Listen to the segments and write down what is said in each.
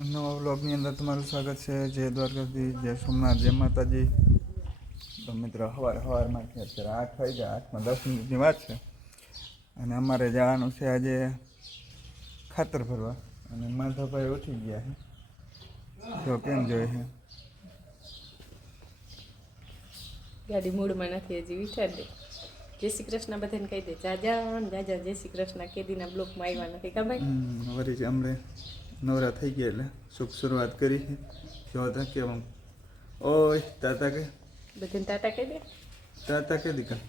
નવા વ્લોગની અંદર તમારું સ્વાગત છે। જય દ્વારકાધીશ, જય સોમનાથ, જય માતાજી। તો મિત્રો સવારમાંથી અત્યારે 8 વાગ્યા, 8માં 10 મિનિટની વાત છે અને અમારે જવાનું છે આજે ખાતર ભરવા અને માધવભાઈ ઉઠી ગયા છે। જો કેમ જોઈએ છે ગાડી મૂડમાં નથી હજી વિચાર દે। જય શ્રી કૃષ્ણ બધાને કહી દે, જાજા જાજા જય શ્રી કૃષ્ણ। કેદીના બ્લોકમાં આવ્યા નથી ખબર વળી અમને નવરા થઈ ગયા એટલે શુભ શરૂઆત કરી છે। જો હતા કે ઓય તાતા કે બધાને ટાટા કહી દે, તાતા કે દીકા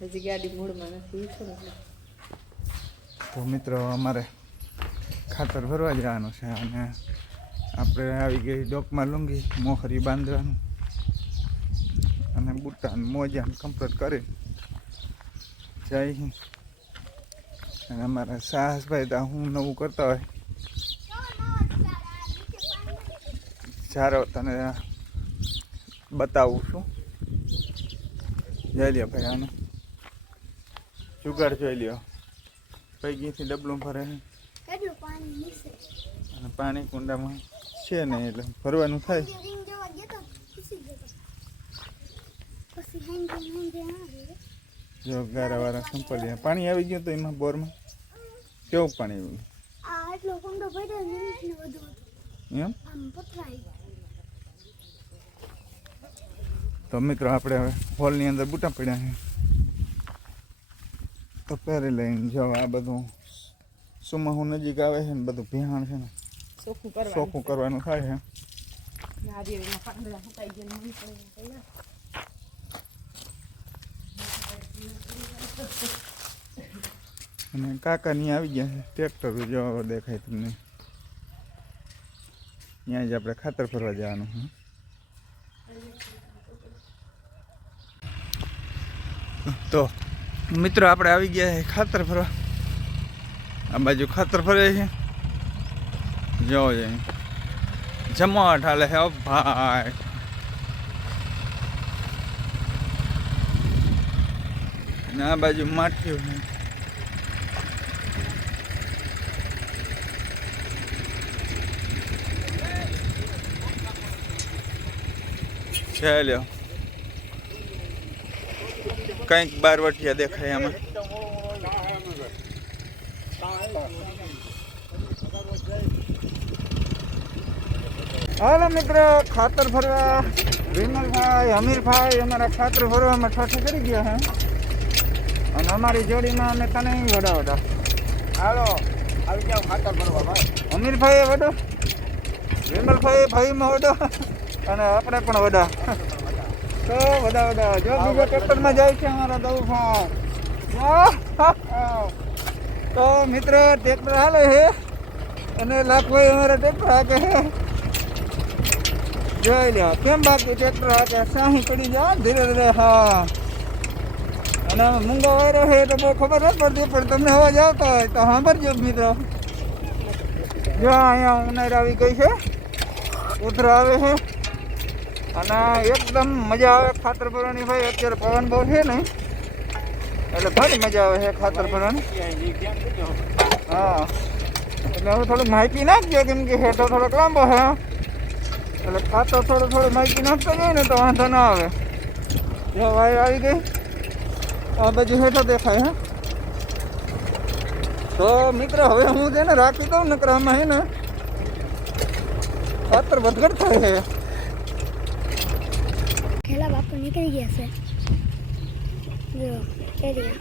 હજી ગાડી મૂડમાં નથી વિચાર। તો મિત્રો અમારે ખાતર ભરવા જવાનું છે અને આપણે આવી ગઈ ડોકમાં લુંગી મોહરી બાંધવાનું અને બુટ્ટા મોજા કમ્પ્લીટ કરી જાય। અને અમારા સાહસભાઈ તો હું નવું કરતા હોય સારો તને બતાવું છું। જોઈ લ્યો ભાઈ, આને જુગાડ જોઈ લ્યો। પૈકીથી ડબલું ભરે અને પાણી કુંડામાં છે નહીં એટલે ભરવાનું થાય। જો ગારાવાળા સંપલ પાણી આવી ગયું તો એમાં બોરમાં કેવું પાણી આવ્યું એમ। તો મિત્રો આપણે હવે હોલની અંદર બૂટા પડ્યા છે તો પહેરી લઈને જો આ બધું સુમહું નજીક આવે છે ને બધું ભેહાણ છે ને ચોખ્ખું કરવાનું થાય છે। અને કાકા ની આવી ગયા છે ટ્રેક્ટર જો દેખાય તમને, ત્યાં જ આપણે ખાતર ભરવા જવાનું છે। તો મિત્રો આપણે આવી ગયા છે ખાતર ભરવા। આ બાજુ ખાતર ભરે છે, જો જમાટ હાલે છે ભાઈ। અને આ બાજુ માઠ્યું છે લ્યો કંઈક બારવટિયા દેખાય આમાં। હાલો મિત્રો ખાતર ભરવા વિમલભાઈ અમીરભાઈ અમારા ખાતર ભરવામાં ઠાઠી કરી ગયા છે અને અમારી જોડીમાં અમે તને વડા હાલો આવી જાવ ખાતર ભરવા ભાઈ। અમીરભાઈ વડો, વિમલભાઈ ભાઈમાં વડો અને આપણે પણ વડા તો વડા જો બીજા ટ્રેક્ટરમાં જાય છે અમારા દઉભાઈ। તો મિત્ર ટ્રેક્ટર હાલે છે અને લાખભાઈ અમારા ટ્રેક્ટર હાકે છે। જોઈ લો કેમ બાકી ટ્રેક્ટર હાકે સાહી પડી જાય ધીરે ધીરે। હા અને મૂંગો વાયરો છે તો બહુ ખબર નથી પડતી પણ તમને અવાજ આવતો હોય તો સાંભળજો મિત્રો। જો અહીંયા ઉનાળ આવી ગઈ છે, ઉધરા આવે છે અને એકદમ મજા આવે ખાતર ભરવાની ભાઈ। અત્યારે પવન બહુ છે ને એટલે ઘણી મજા આવે છે ખાતર ભરવાની। હા એટલે હું થોડીક માહિતી નાખજો કેમ કે હેઠો થોડોક લાંબો છે એટલે ખાતર થોડું માહિતી નાખતો જાય ને તો વાંધો ના આવે। જો વાયર આવી ગઈ, આ બાજુ હેઠો દેખાય હે। તો મિત્ર હવે હું તેને રાખી દઉં નકર આમાં હે ને ખાતર વધઘટ થાય છે। ખેલા બાપુ નીકળી ગયા છે, જો એરિયા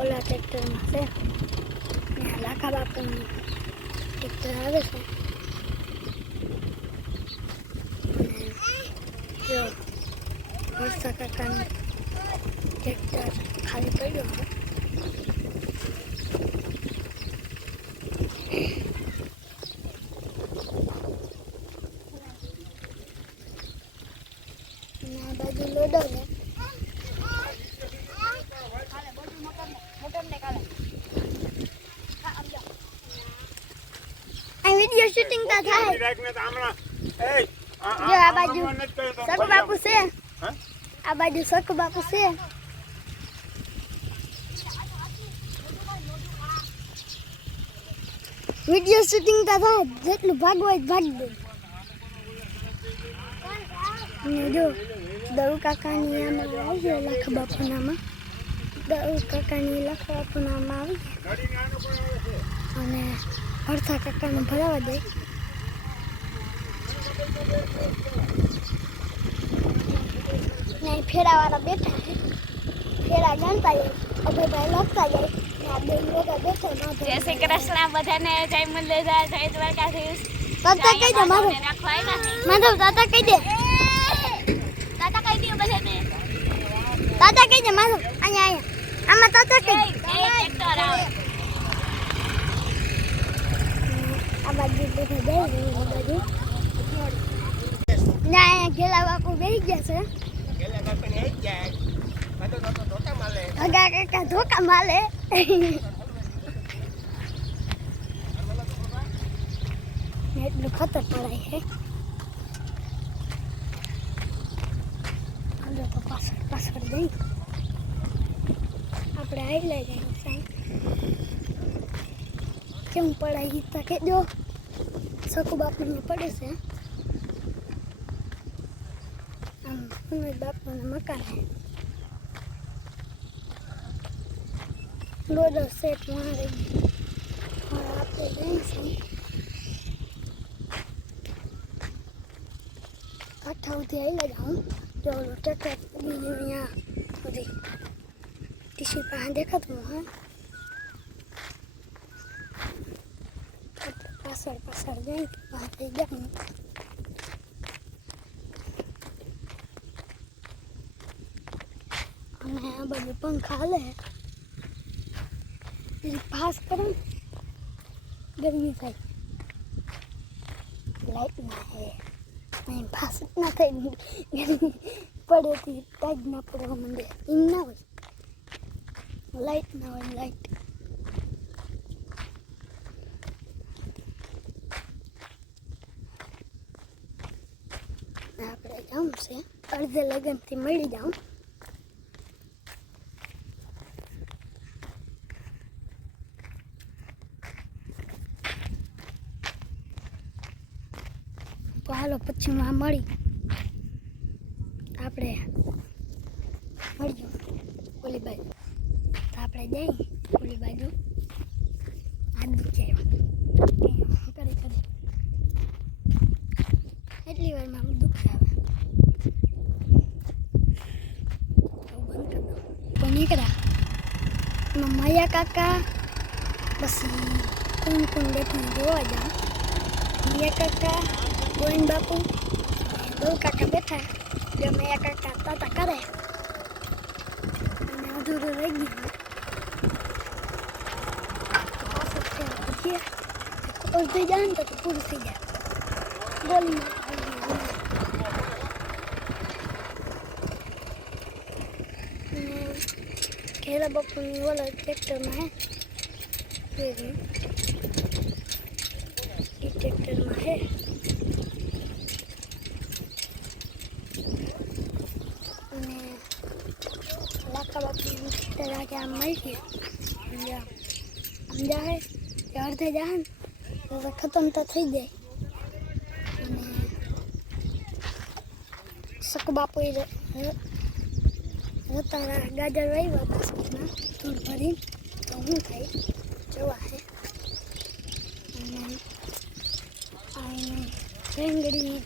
ઓલા ટ્રેક્ટરમાં છે ને લાખા બાપુનું ટ્રેક્ટર આવે છે અને જો વર્ષા કાકાનું ટ્રેક્ટર ખાલી પડ્યો છે। બાજુ લોડો ને વિડિયો શૂટિંગ તા થાય। જો આ બાજુ સકુ બાપુ છે, આ બાજુ સકુ બાપુ છે। વિડિયો શૂટિંગ તો થાય જેટલું ભાગવું હોય ભાગ દે ને જો દવ કાકાની આમાં આવી ગયો લાખ બાપુનામાં દવ કાકાની લાખ બાપુનામાં આવી અને અર્થા કાકાને ભરાવા દે નહીં ફેરાવાળા બેઠા છે ફેરા ગણતા જાય અભયભાઈ લખતા જાય આ બે લોકો બેઠા જય શ્રી કૃષ્ણ બધાને જય મુરલીધર જય દ્વારકાધીશ તાતા કહી દે માધવ માધવ તાતા કહી દે તાતા કહી દો બધાને તાતા કહી દે માધવ અહીંયા આમાં તાતા કહી દે ટ્રેક્ટર આવે આ બાજુ બેઠા જાય આ બાજુ ના અહીંયા ગેલા બાપુ બેસી ગયા છે અગા કાકા ધોકા માલે એટલું ખતર પડાય છે અંદર તો પાછળ પાછળ જઈ આપણે આવી લઈ જઈએ સાહેબ કેમ પડાય તો કહેજો શકુ બાપુને પડે છે આમ બાપુના મકાન છે લોડર સેટ મારે આપણે જઈશું કાંઠા સુધી આવી જાઉં જો ટ્રેક્ટર અહીંયા સુધી ટીસી પાસે દેખાતું હા પાછળ પાછળ જઈ પાસે જાઉં અને આ બાજુ પંખા હાલે પાસ કરો ગરમી થાય લાઈટ ના હે નહીં પાસ ના થાય ગરમી પડેથી ટાઈટ ના પડવા માંડે એમ ના હોય લાઈટ ના હોય લાઈટ આપણે જાઉં છે અડધે લગનથી મળી જાઉં તો હાલો પછી મળી આપણે મળ્યું ઓલી બાજુ તો આપણે જઈ ઓલી બાજુ હાથ દુખી આવ્યો કરી કરી એટલી વારમાં દુઃખ આવે બંધ કરી દઉં તો નીકળ્યા એમાં માયા કાકા પછી કોણ કોણ બેઠું જોવા જાઉં માયા કાકા ગોવિંદ બાપુ દો કાકા બેઠા જો મેયા કાકા તાતા કરે અને અધૂરું રહી ગયું પાછું થઈ જાય ને તો પૂરું થઈ જાય ગોલીમાં ઘેરા બાપુની ઓલા ટ્રેક્ટરમાં હે એ ટ્રેક્ટરમાં હે અને લાકા બાપુ તરા કે આમ મળી ગયા આમ જાય કે અડધે જાય ને તો ખતમ તો થઈ જાય અને શકુ બાપુ રતારા ગાજર વાવ્યા બાસ્કેટમાં થોડું ભરીને તો શું થાય જોવા હે અને રેંગડીની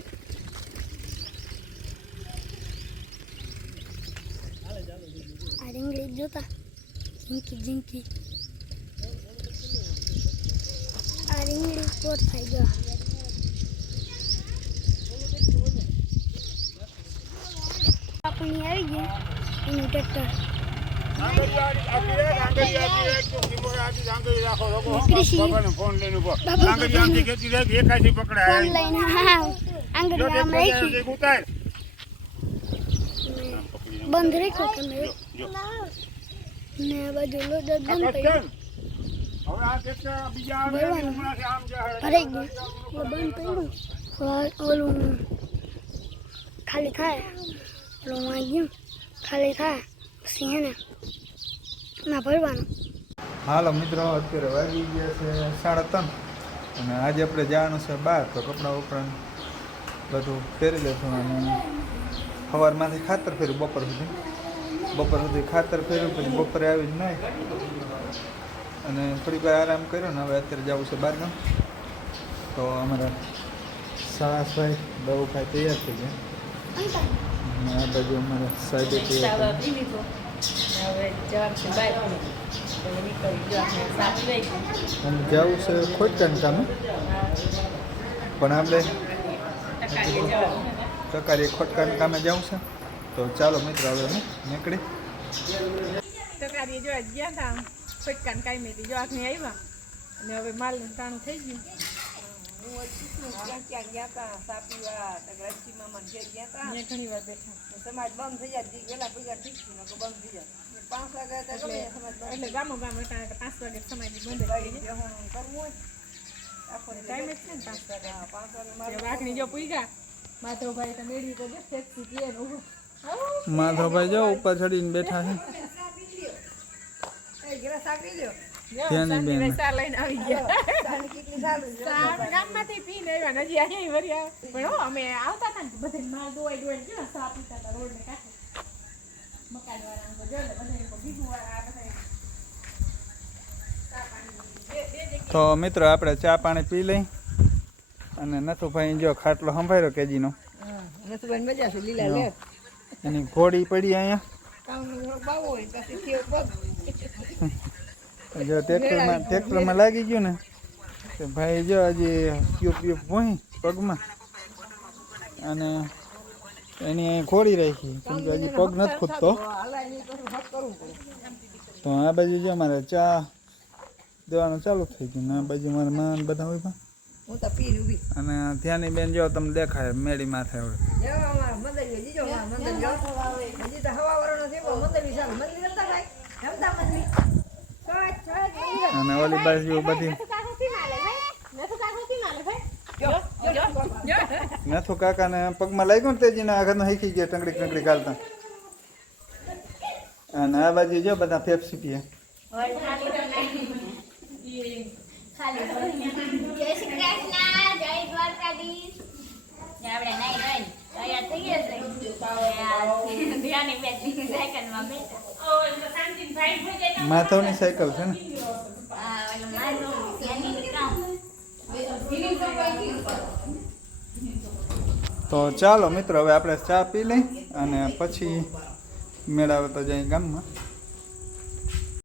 આ રીંગણી જોતા ઝીંકી ઝીંકી આ રીંગણી કોટ થઈ ગયો આપણી આવી ગઈ એનું ટ્રેક્ટર ફોન લઈને ફોન લઈને હા આંગળી આમ રાખી બંધ રાખ્યો તમે ને આ બાજુ લોડર બંધ પડ્યો ભરવાનું ભરાઈ ગયું બંધ પડ્યું ઓલું ખાલી થાય ઓલું આવી ગયું ખાલી થાય પછી હે ને ના ભરવાનું હાલો મિત્રો અત્યારે વાગી ગયા છે 3:30 અને આજે આપણે જવાનું છે બહાર, તો કપડાં ઉપરાંત બધું પહેરી લેશું. અને સવારમાંથી ખાતર ફેર્યું બપોર સુધી ખાતર ફેર્યું, પછી બપોરે આવી જ નહીં અને થોડીક વાર આરામ કર્યો ને હવે અત્યારે જવું છે બહારગામ. તો અમારા સાસભાઈ બહુભાઈ તૈયાર થઈ ગયા અને આ બાજુ અમારા સાહેબે તૈયાર સાવા પી લીધો હવે જવાનું છે બાય તો નીકળી ગયો આપણે સાપી લઈ અને જવું છે ખોટકાન કામે, પણ આપણે ટકાડીએ જવાનું ચકારી ખોટકાન કામે જવું છે. તો ચાલો મિત્રો હવે અમે નીકળી. ટકાડીએ જોવા ગયા હતા ફટકાન કાંઈ જો આખને આવ્યા અને હવે માલનું ટાણું થઈ ગયું. ક્યાં ગયા હતા સાપીવા રસ્તી માં ઘેર ગયા હતા અહીંયા ઘણી વાર બેઠા સમાજ બંધ થઈ જાય વેલા ભેગા ઠીક છે બંધ થઈ જાય 5 વાગ્યા હતા ગમે સમાજ બંધ એટલે ગામો ગામ હતા 5 વાગે સમાજની બંધ થઈ ગઈ. કરવું હોય આખો ટાઈમ જ છે ને 5 વાગે. 5 વાગે વાઘની જો પૂગ્યા માધવભાઈ તો મેળવી તો જો ટેક્સી પીએ ને ઊભો માધવભાઈ જો ઉપર ચડીને બેઠા છે. એ ઘરે સાકરી લ્યો ત્યાંની બેન ચા લઈને આવી ગયા. સાની કેટલી સારું છે ગામમાંથી પીને આવ્યા નજી અહીંયા વર્યા પણ હો અમે આવતા હતા ને બધે માલ દોવાઈ કેવા સા પીતા હતા રોડ ને કાંઠે મકાન વાળા તો જો ને બધા બીજું વાળા બધા તો મિત્રો આપણે ચા પાણી પી લઈ અને નથુભાઈ જો ખાટલો સંભાળ્યો કેજીનો. નથી બેન મજા છે લીલા લે એની ઘોડી પડી અહીંયા. કામ નો બાવો હોય પછી થયો પગ જો ટ્રેક્ટરમાં લાગી ગયું ને તો ભાઈ જો હજી ટ્યુબ ભોઈ પગમાં અને એની અહીં ખોડી રાખી કેમ કે હજી પગ નથી ખૂટતો. હાલાય નહીં પછી હક કરવું પડે તો આ બાજુ જો મારે ચા દેવાનું ચાલુ થઈ ગયું ને આ બાજુ મારા માન બધા હોય પણ હું તો પીર ઉભી અને ત્યાંની બેન જો તમને દેખાય મેળી માથે હોય. જેવા અમારા મંદિર જીજો અમારા મંદિર હજી તો હવા વરણ નથી પણ મંદિર ચાલુ મંદિર રમતા ભાઈ રમતા મંદિર અને ઓલી બાજુ બધી નથુ કાકાને પગમાં લાગ્યું ને તેજીના આગળનો હીખી ગયા ટંગડી ગાલતા. અને આ બાજુ જો બધા ફેફસી પીએ. જય શ્રી કૃષ્ણ જય દ્વારકાધીશ આપણે નહીં નહીં તૈયાર થઈ ગયા છે ધ્યાની બેઠી સાયકલમાં બેઠા માધવની સાયકલ છે ને. તો ચાલો મિત્રો હવે આપણે ચા પી લઈ અને પછી મેળાવે તો જઈ ગામમાં.